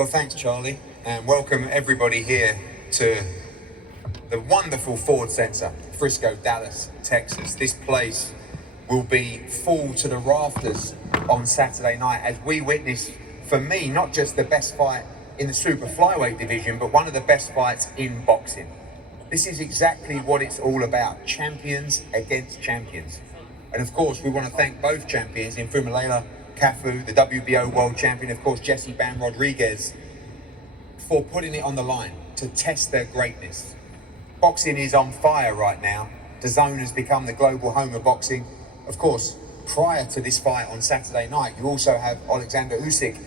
Well, thanks, Charlie, and welcome everybody here to the wonderful Ford Center, Frisco, Dallas, Texas. This place will be full to the rafters on Saturday night as we witness, for me, not just the best fight in the super flyweight division, but one of the best fights in boxing. This is exactly what it's all about, champions against champions. And of course, we want to thank both champions in Phumelela, Cafu, the WBO world champion, of course, Jesse Bam Rodriguez, for putting it on the line to test their greatness. Boxing is on fire right now. DAZN has become the global home of boxing. Of course, prior to this fight on Saturday night, you also have Alexander Usyk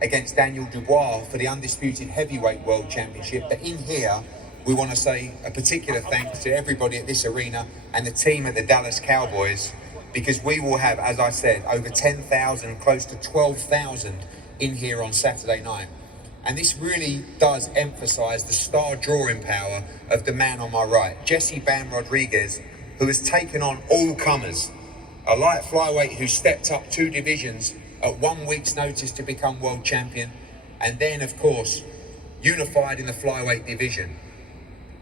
against Daniel Dubois for the undisputed heavyweight world championship. But in here, we want to say a particular thanks to everybody at this arena and the team at the Dallas Cowboys, because we will have, as I said, over 10,000, close to 12,000 in here on Saturday night. And this really does emphasize the star drawing power of the man on my right, Jesse Bam Rodriguez, who has taken on all comers. A light flyweight who stepped up 2 divisions at 1 week's notice to become world champion, and then, of course, unified in the flyweight division.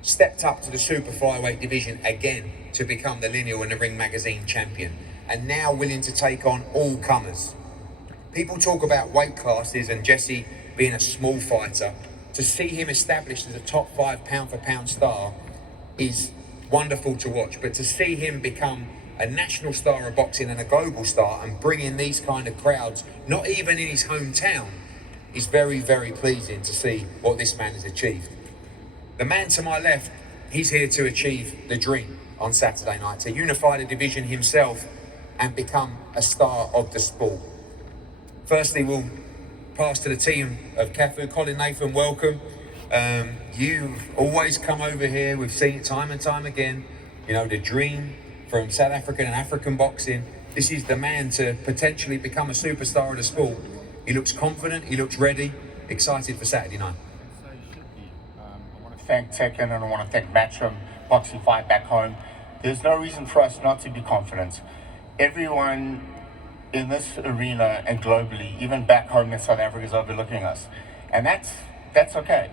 Stepped up to the super flyweight division again to become the Lineal and the Ring Magazine champion, and now willing to take on all comers. People talk about weight classes and Jesse being a small fighter. To see him established as a top 5 pound for pound star is wonderful to watch, but to see him become a national star of boxing and a global star and bring in these kind of crowds, not even in his hometown, is very, very pleasing to see what this man has achieved. The man to my left, he's here to achieve the dream on Saturday night, to unify the division himself and become a star of the sport. Firstly, we'll pass to the team of Cafu. Colin, Nathan, welcome. You've always come over here. We've seen it time and time again. You know, the dream from South African and African boxing. This is the man to potentially become a superstar of the sport. He looks confident, he looks ready, excited for Saturday night. I want to thank Tekken and I want to thank Matchroom Boxing Fight back home. There's no reason for us not to be confident. Everyone in this arena and globally, even back home in South Africa, is overlooking us. And that's okay,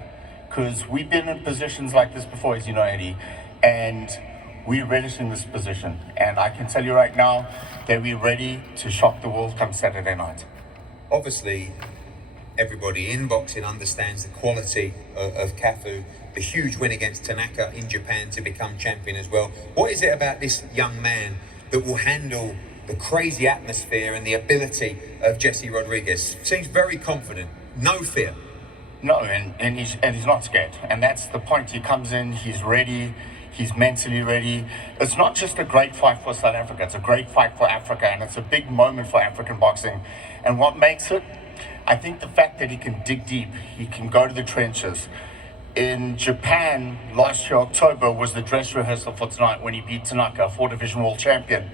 because we've been in positions like this before, as you know, Eddie, and we're relishing this position. And I can tell you right now that we're ready to shock the world come Saturday night. Obviously, everybody in boxing understands the quality of Cafu, the huge win against Tanaka in Japan to become champion as well. What is it about this young man that will handle the crazy atmosphere and the ability of Jesse Rodriguez? Seems very confident, no fear. No, and he's not scared. And that's the point. He comes in, he's ready, he's mentally ready. It's not just a great fight for South Africa, it's a great fight for Africa, and it's a big moment for African boxing. And what makes it, I think the fact that he can dig deep, he can go to the trenches. In Japan, last year, October, was the dress rehearsal for tonight when he beat Tanaka, 4-division world champion.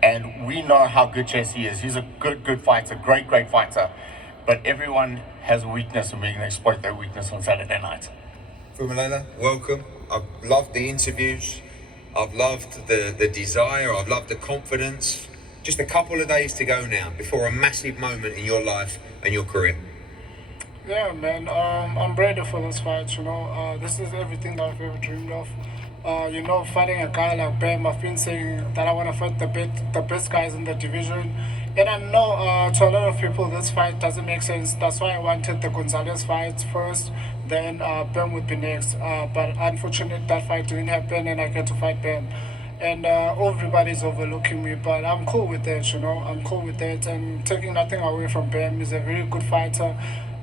And we know how good Jesse is. He's a good fighter, great fighter. But everyone has a weakness, and we're going to exploit that weakness on Saturday night. Phumelela, welcome. I've loved the interviews. I've loved the desire. I've loved the confidence. Just a couple of days to go now before a massive moment in your life and your career. Yeah, man, I'm ready for this fight, you know. This is everything that I've ever dreamed of. You know, fighting a guy like Bam, I've been saying that I want to fight the best guys in the division. And I know to a lot of people this fight doesn't make sense. That's why I wanted the Gonzalez fight first, then Bam would be next. But unfortunately, that fight didn't happen and I get to fight Bam. And everybody's overlooking me, but I'm cool with that, you know. I'm cool with that. And taking nothing away from Bam, he's a very good fighter.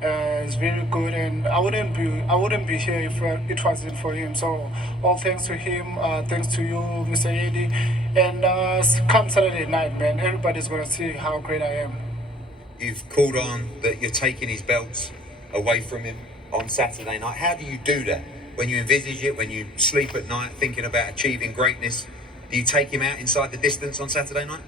Is very good, and I wouldn't be here if it wasn't for him. So all thanks to him, thanks to you, Mr. Eddie, and come Saturday night, man, everybody's gonna see how great I am. You've called on that you're taking his belts away from him on Saturday night. How do you do that? When you envisage it, when you sleep at night thinking about achieving greatness, do you take him out inside the distance on Saturday night?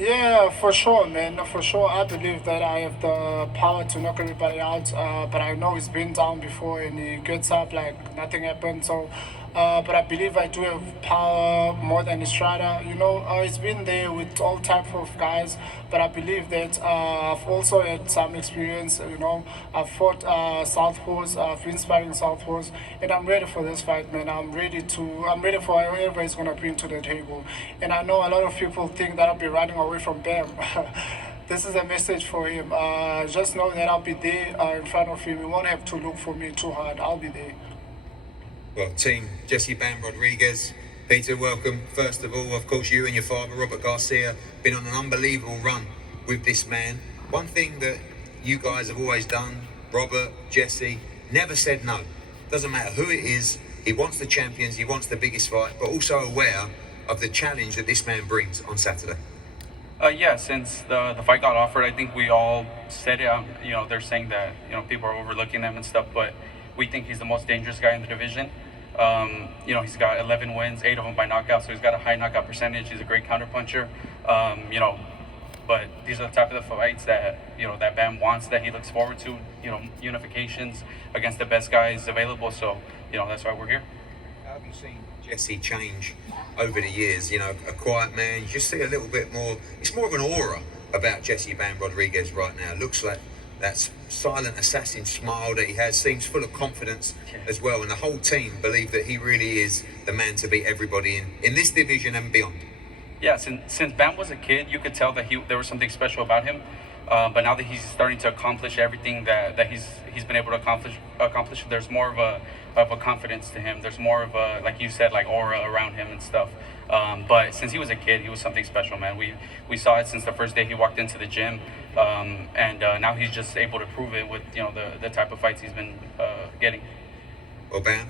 Yeah, for sure, man. For sure, I believe that I have the power to knock everybody out. But I know he's been down before and he gets up like nothing happened. So But I believe I do have power more than Estrada. It's been there with all type of guys, but I believe that I've also had some experience. I've fought southpaws, I've been sparring southpaws, and I'm ready for this fight, man. I'm ready for whatever he's gonna bring to the table. And I know a lot of people think that I'll be running away from Bam. This is a message for him. Just know that I'll be there in front of him. He won't have to look for me too hard. I'll be there. Well, team Jesse Bam Rodriguez, Peter, welcome. First of all, of course, you and your father, Robert Garcia, been on an unbelievable run with this man. One thing that you guys have always done, Robert, Jesse, never said no. Doesn't matter who it is, he wants the champions, he wants the biggest fight, but also aware of the challenge that this man brings on Saturday. Yeah, since the fight got offered, I think we all said it. They're saying that people are overlooking them and stuff, but we think he's the most dangerous guy in the division. He's got 11 wins, 8 of them by knockout, so he's got a high knockout percentage. He's a great counterpuncher. But these are the type of the fights that that Bam wants, that he looks forward to. Unifications against the best guys available. So that's why we're here. How have you seen Jesse change over the years? A quiet man. You just see a little bit more. It's more of an aura about Jesse Bam Rodriguez right now. Looks like that silent assassin smile that he has seems full of confidence as well, and the whole team believe that he really is the man to beat everybody in this division and beyond. Yeah, since Bam was a kid, you could tell that there was something special about him. But now that he's starting to accomplish everything that he's been able to accomplish, there's more of a confidence to him. There's more of a, like you said, like aura around him and stuff. But since he was a kid, he was something special, man. We saw it since the first day he walked into the gym, and now he's just able to prove it with the type of fights he's been getting. Well, Bam,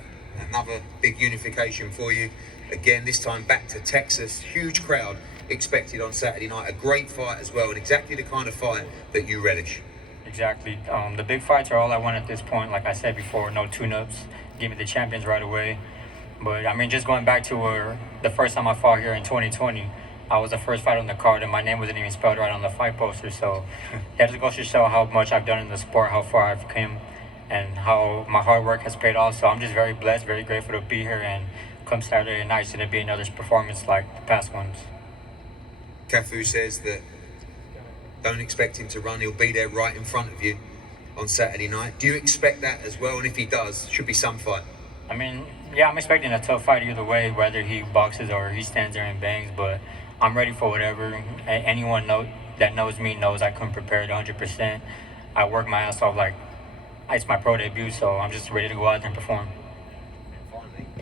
another big unification for you. Again, this time back to Texas. Huge crowd expected on Saturday night. A great fight as well, and exactly the kind of fight that you relish. Exactly. The big fights are all I want at this point. Like I said before, no tune-ups. Give me the champions right away. But I mean, just going back to where the first time I fought here in 2020, I was the first fight on the card, and my name wasn't even spelled right on the fight poster. So that just goes to show how much I've done in the sport, how far I've come, and how my hard work has paid off. So I'm just very blessed, very grateful to be here, and come Saturday night, it's going to be another performance like the past ones. Cafu says that don't expect him to run. He'll be there right in front of you on Saturday night. Do you expect that as well? And if he does, should be some fight. I mean, yeah, I'm expecting a tough fight either way, whether he boxes or he stands there and bangs, but I'm ready for whatever. Anyone that knows me knows I come prepared 100%. I work my ass off like it's my pro debut, so I'm just ready to go out there and perform.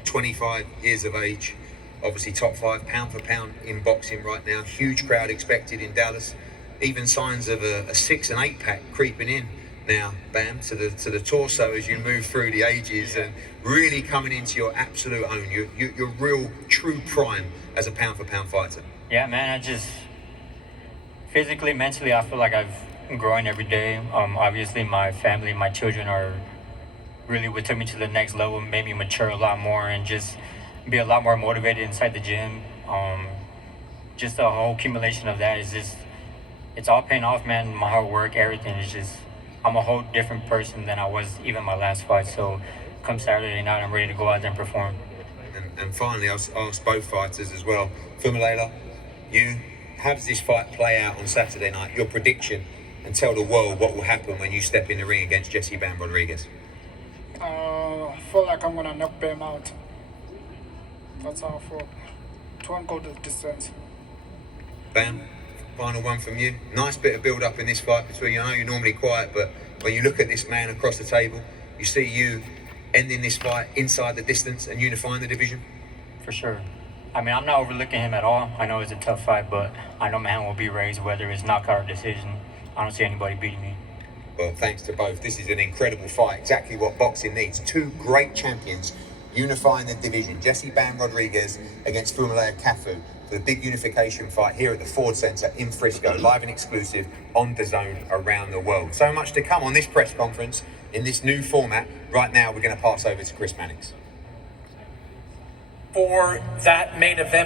25 years of age, obviously top 5 pound for pound in boxing right now. Huge crowd expected in Dallas. Even signs of a 6 and 8 pack creeping in now, Bam, to the torso as you move through the ages, and really coming into your absolute own, your real true prime as a pound for pound fighter. Yeah, man, I just physically, mentally, I feel like I've growing every day. Obviously, my family, my children are really what took me to the next level, made me mature a lot more and just be a lot more motivated inside the gym. Just the whole accumulation of that is just, it's all paying off, man. My hard work, everything is just, I'm a whole different person than I was even my last fight. So come Saturday night, I'm ready to go out there and perform. And finally, I'll ask both fighters as well. Phumelela, how does this fight play out on Saturday night? Your prediction, and tell the world what will happen when you step in the ring against Jesse Bam Rodriguez. I feel like I'm gonna knock Bam out. That's how I feel. Don't go the distance. Bam, final one from you. Nice bit of build-up in this fight between, I know you're normally quiet, but when you look at this man across the table, you see you ending this fight inside the distance and unifying the division. For sure. I mean, I'm not overlooking him at all. I know it's a tough fight, but I know my hand will be raised whether it's knockout or decision. I don't see anybody beating me. Well, thanks to both. This is an incredible fight, exactly what boxing needs. 2 great champions unifying the division. Jesse Bam Rodriguez against Phumelela Cafu for the big unification fight here at the Ford Center in Frisco, live and exclusive on DAZN around the world. So much to come on this press conference in this new format. Right now, we're going to pass over to Chris Mannix. For that main event.